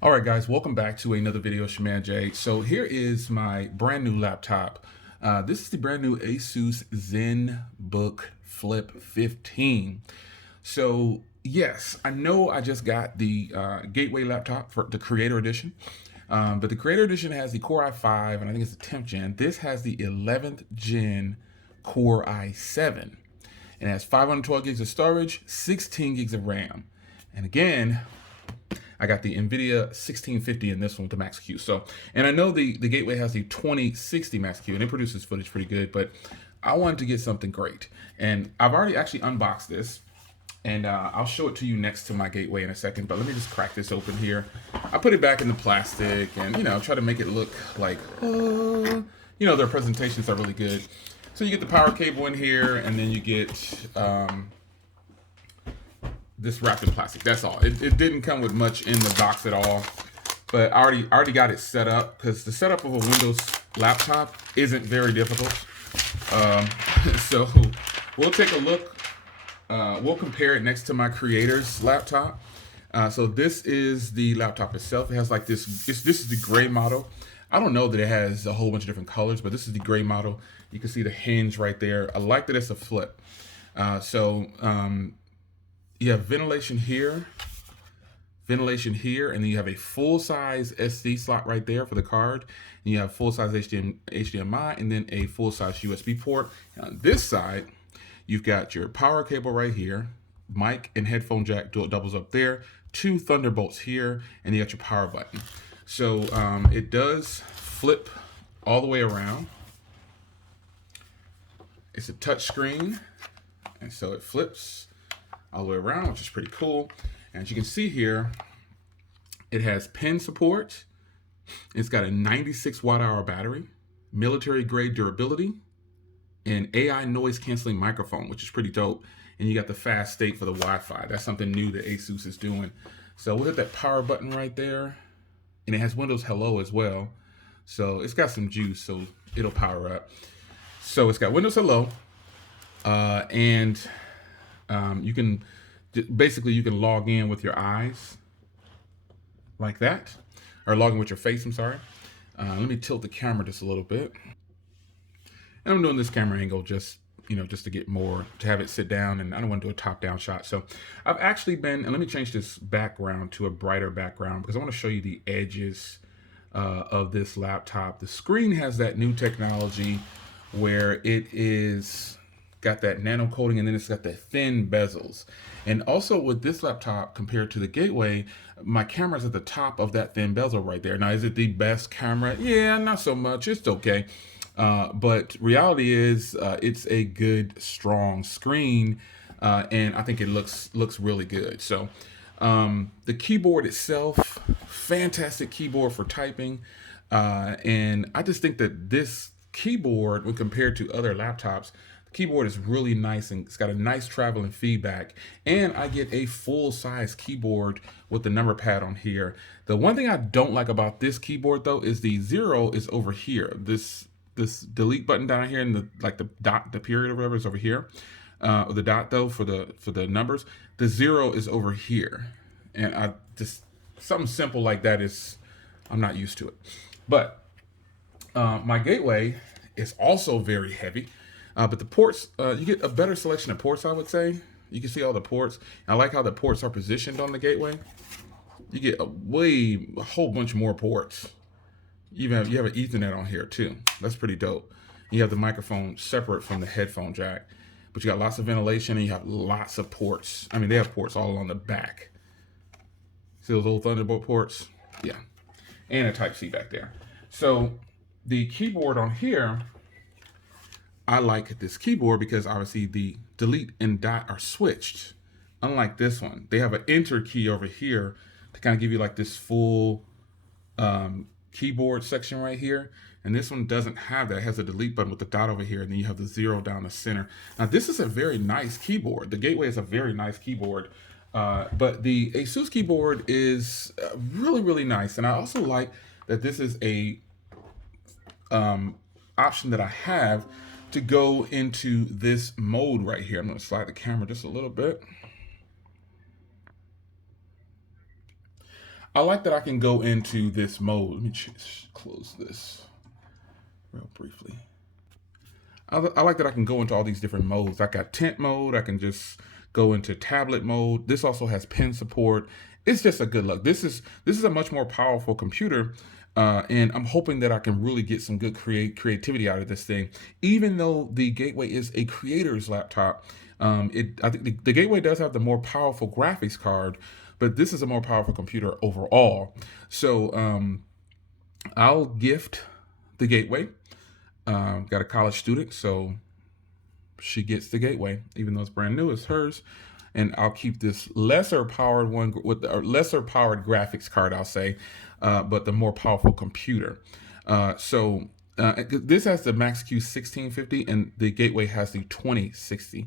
All right, guys, welcome back to another video. It's your man Jay. So here is my brand new laptop. This is the brand new Asus ZenBook Flip 15. So yes, I know I just got the Gateway laptop for the Creator Edition, but the Creator Edition has the Core i5, and I think it's the 10th gen. This has the 11th gen Core i7. It has 512 gigs of storage, 16 gigs of RAM. And again, I got the NVIDIA 1650 in this one with the Max Q. So, and I know the Gateway has the 2060 Max Q, and it produces footage pretty good, but I wanted to get something great. And I've already actually unboxed this, and I'll show it to you next to my Gateway in a second, but let me just crack this open here. I put it back in the plastic and, try to make it look like, their presentations are really good. So you get the power cable in here, and then you get this wrapped in plastic. That's all. It didn't come with much in the box at all, but I already got it set up because the setup of a Windows laptop isn't very difficult. So we'll take a look. We'll compare it next to my Creator's laptop. So this is the laptop itself. It has like this. This is the gray model. I don't know that it has a whole bunch of different colors, but this is the gray model. You can see the hinge right there. I like that it's a flip. You have ventilation here, and then you have a full-size SD slot right there for the card. And you have full-size HDMI, and then a full-size USB port. And on this side, you've got your power cable right here, mic and headphone jack doubles up there, 2 Thunderbolts here, and you got your power button. So it does flip all the way around. It's a touch screen, and so it flips all the way around, which is pretty cool. And as you can see here, it has pen support. It's got a 96 watt-hour battery, military-grade durability, and AI noise canceling microphone, which is pretty dope. And you got the fast state for the Wi-Fi. That's something new that Asus is doing. So we'll hit that power button right there. And it has Windows Hello as well. So it's got some juice, so it'll power up. So it's got Windows Hello, and you can log in with your eyes like that, or log in with your face. I'm sorry. Let me tilt the camera just a little bit, and I'm doing this camera angle just to get more, to have it sit down, and I don't want to do a top-down shot. So I've actually been, and let me change this background to a brighter background because I want to show you the edges of this laptop. The screen has that new technology where it is got that nano coating, and then it's got the thin bezels. And also with this laptop compared to the Gateway, my camera's at the top of that thin bezel right there. Now, is it the best camera? Yeah, not so much. It's okay. But reality is it's a good, strong screen, and I think it looks really good. So the keyboard itself, fantastic keyboard for typing. And I just think that this keyboard, when compared to other laptops, the keyboard is really nice, and it's got a nice traveling feedback. And I get a full-size keyboard with the number pad on here. The one thing I don't like about this keyboard, though, is the 0 is over here. This delete button down here, and the dot, the period or whatever, is over here. The dot, though, for the numbers, the 0 is over here. And I just, something simple like that is, I'm not used to it. But my Gateway is also very heavy, but the ports, you get a better selection of ports, I would say. You can see all the ports. I like how the ports are positioned on the Gateway. You get a whole bunch more ports. You have an Ethernet on here too. That's pretty dope. You have the microphone separate from the headphone jack, but you got lots of ventilation, and you have lots of ports. I mean, they have ports all along the back. See those old Thunderbolt ports? Yeah. And a Type-C back there. So the keyboard on here, I like this keyboard because obviously the delete and dot are switched. Unlike this one, they have an enter key over here to kind of give you like this full keyboard section right here. And this one doesn't have that. It has a delete button with the dot over here, and then you have the 0 down the center. Now, this is a very nice keyboard. The Gateway is a very nice keyboard. But the Asus keyboard is really, really nice. And I also like that this is a option that I have to go into this mode right here. I'm going to slide the camera just a little bit. I like that I can go into this mode. Let me close this real briefly. I like that I can go into all these different modes. I got tent mode. I can just go into tablet mode. This also has pen support. It's just a good look. This is a much more powerful computer, and I'm hoping that I can really get some good creativity out of this thing. Even though the Gateway is a creator's laptop, I think the Gateway does have the more powerful graphics card, but this is a more powerful computer overall. So I'll gift the Gateway. Got a college student, so she gets the Gateway, even though it's brand new, it's hers. And I'll keep this lesser powered one with the lesser powered graphics card, I'll say, but the more powerful computer. This has the Max Q1650, and the Gateway has the 2060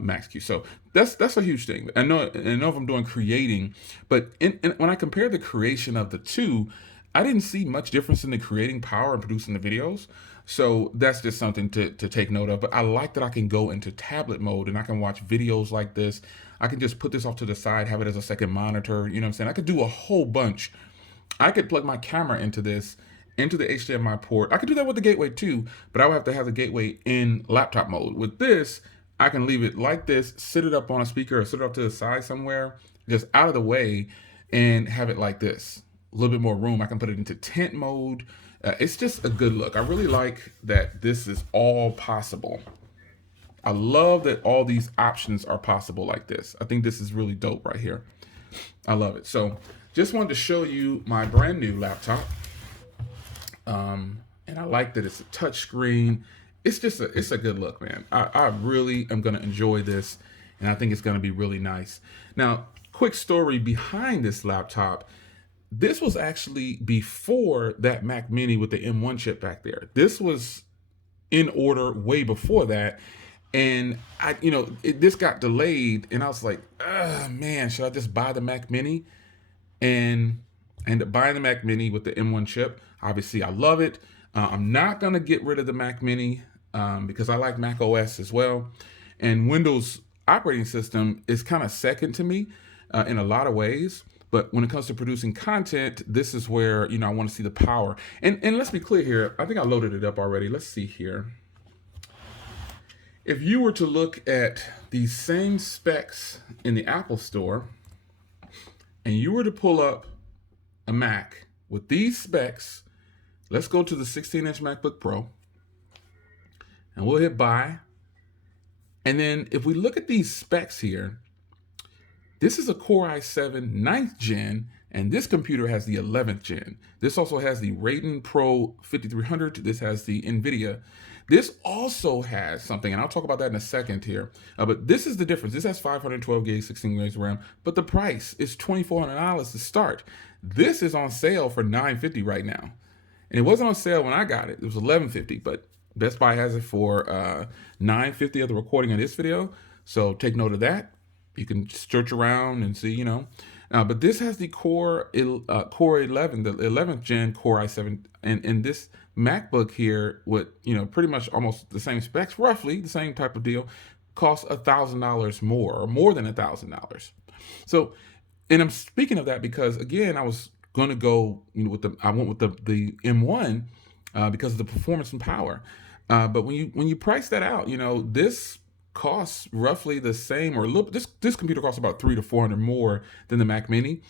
Max Q. So that's a huge thing. I know if I'm doing creating, but when I compare the creation of the two, I didn't see much difference in the creating power and producing the videos. So that's just something to take note of. But I like that I can go into tablet mode and I can watch videos like this. I can just put this off to the side, have it as a second monitor. You know what I'm saying? I could do a whole bunch. I could plug my camera into this, into the HDMI port. I could do that with the Gateway too, but I would have to have the Gateway in laptop mode. With this, I can leave it like this, sit it up on a speaker or sit it up to the side somewhere, just out of the way, and have it like this. A little bit more room. I can put it into tent mode. It's just a good look. I really like that this is all possible. I love that all these options are possible like this. I think this is really dope right here. I love it. So just wanted to show you my brand new laptop. And I like that it's a touch screen. It's a good look, man. I really am going to enjoy this, and I think it's going to be really nice. Now, quick story behind this laptop. This was actually before that Mac Mini with the M1 chip back there. This was in order way before that. And this got delayed, and I was like, man, should I just buy the Mac Mini? And I ended up buying the Mac Mini with the M1 chip. Obviously, I love it. I'm not going to get rid of the Mac Mini because I like Mac OS as well. And Windows operating system is kind of second to me in a lot of ways. But when it comes to producing content, this is where, I want to see the power. And let's be clear here. I think I loaded it up already. Let's see here. If you were to look at these same specs in the Apple Store, and you were to pull up a Mac with these specs, let's go to the 16-inch MacBook Pro, and we'll hit buy. And then if we look at these specs here, this is a Core i7 9th gen, and this computer has the 11th gen. This also has the Radeon Pro 5300. This has the NVIDIA. This also has something, and I'll talk about that in a second here. But this is the difference. This has 512 gigs, 16 gigs of RAM, but the price is $2,400 to start. This is on sale for $950 right now. And it wasn't on sale when I got it. It was $1,150, but Best Buy has it for $950 at the recording of this video. So take note of that. You can search around and see, but this has the Core 11, the 11th gen Core i7, and this MacBook here with, pretty much almost the same specs, roughly the same type of deal, costs $1,000 more, or more than $1,000. So, and I'm speaking of that because, again, I was going to go, I went with the M1 because of the performance and power. But when you price that out, this costs roughly the same, or this computer costs about $300 to $400 more than the Mac Mini,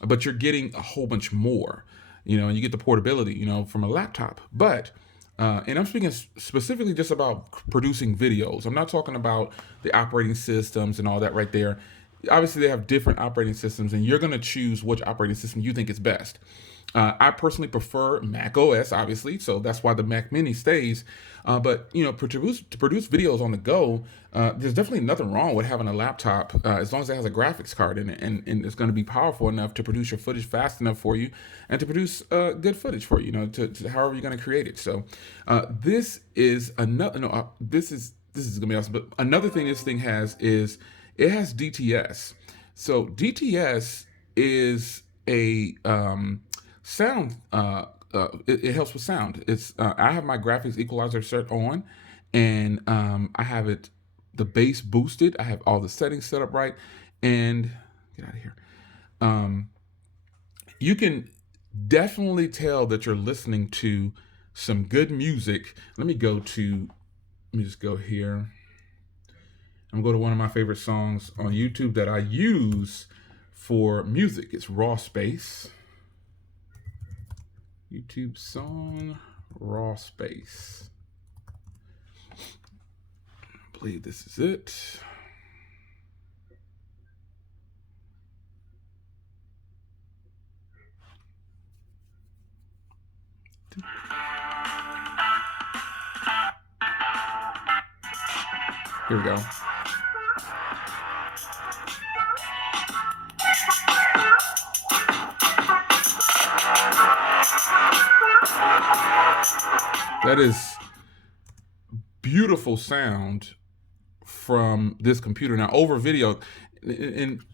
but you're getting a whole bunch more, and you get the portability, from a laptop. But and I'm speaking specifically just about producing videos. I'm not talking about the operating systems and all that right there. Obviously, they have different operating systems, and you're going to choose which operating system you think is best. I personally prefer Mac OS, obviously, so that's why the Mac Mini stays. But to produce videos on the go, there's definitely nothing wrong with having a laptop as long as it has a graphics card in it, and it's going to be powerful enough to produce your footage fast enough for you, and to produce good footage for you, to however you're going to create it. So this is another. No, this is going to be awesome. But another thing this thing has is it has DTS. So DTS is a sound. It helps with sound. It's I have my graphics equalizer set on, and I have the bass boosted. I have all the settings set up right, and get out of here. you can definitely tell that you're listening to some good music. Let me just go here. I'm going to go to one of my favorite songs on YouTube that I use for music. It's Raw Space. YouTube song, Raw Space. I believe this is it. Here we go. That is beautiful sound from this computer. Now over video, and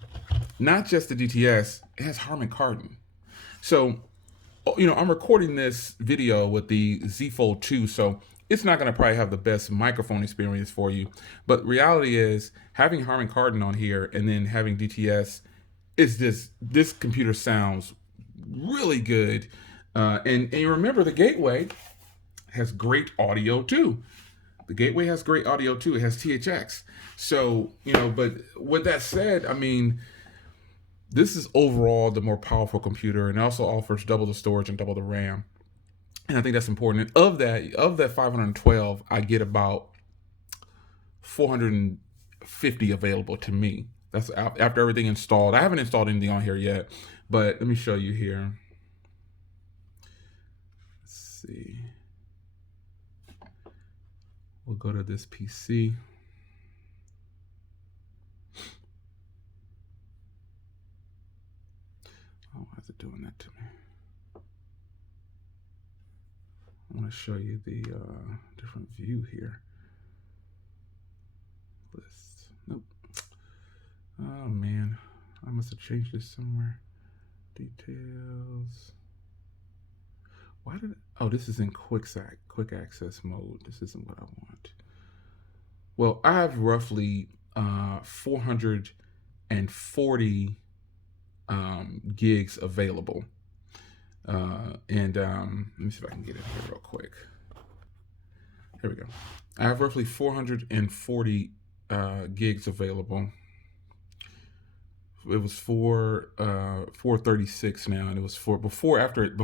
not just the GTX, it has Harman Kardon. So, you know, I'm recording this video with the Z Fold 2, so it's not going to probably have the best microphone experience for you. But reality is, having Harman Kardon on here and then having DTS, this computer sounds really good. And you remember the Gateway has great audio too. The Gateway has great audio too. It has THX. So, you know, but with that said, I mean, this is overall the more powerful computer, and also offers double the storage and double the RAM. And I think that's important. And of that 512, I get about 450 available to me. That's after everything installed. I haven't installed anything on here yet, but let me show you here. Let's see. We'll go to this PC. Oh, why is it doing that to me? I want to show you the different view here. List. Nope. Oh man, I must have changed this somewhere. Details. Why did it? Oh, this is in quick access mode. This isn't what I want. Well, I have roughly 440 gigs available. Let me see if I can get it here real quick. Here we go. I have roughly 440 gigs available. It was 436 now, and it was before it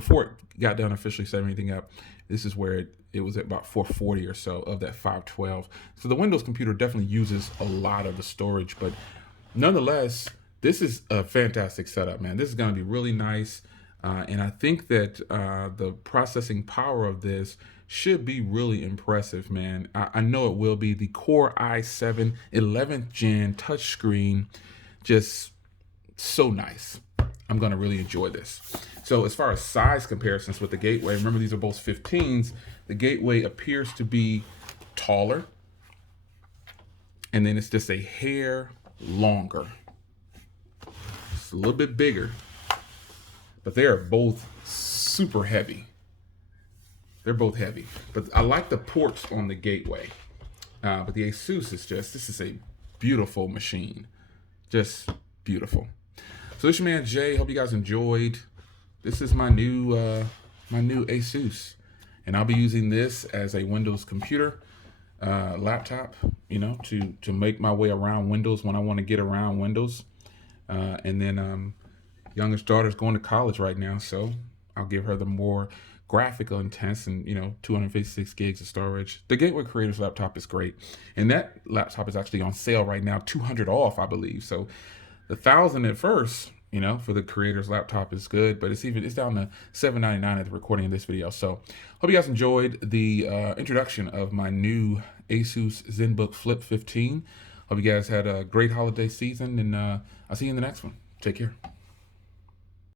got done officially setting anything up. This is where it was at about 440 or so of that 512. So the Windows computer definitely uses a lot of the storage, but nonetheless, this is a fantastic setup, man. This is going to be really nice. And I think that the processing power of this should be really impressive, man. I know it will be. The Core i7 11th gen touchscreen, just so nice. I'm going to really enjoy this. So as far as size comparisons with the Gateway, remember these are both 15s. The Gateway appears to be taller, and then it's just a hair longer. It's a little bit bigger, but they are both super heavy. They're both heavy, but I like the ports on the Gateway. But the Asus is this is a beautiful machine. Just beautiful. So this is your man Jay. Hope you guys enjoyed. This is my new Asus, and I'll be using this as a Windows computer laptop, you know, to make my way around Windows when I want to get around Windows. And then youngest daughter's going to college right now, so I'll give her the more graphical intense and, you know, 256 gigs of storage. The Gateway Creators laptop is great, and that laptop is actually on sale right now, 200 off, I believe. So the 1,000 at first, you know, for the Creators laptop is good, but it's down to $799 at the recording of this video. So hope you guys enjoyed the introduction of my new Asus ZenBook Flip 15. Hope you guys had a great holiday season, and I'll see you in the next one. Take care.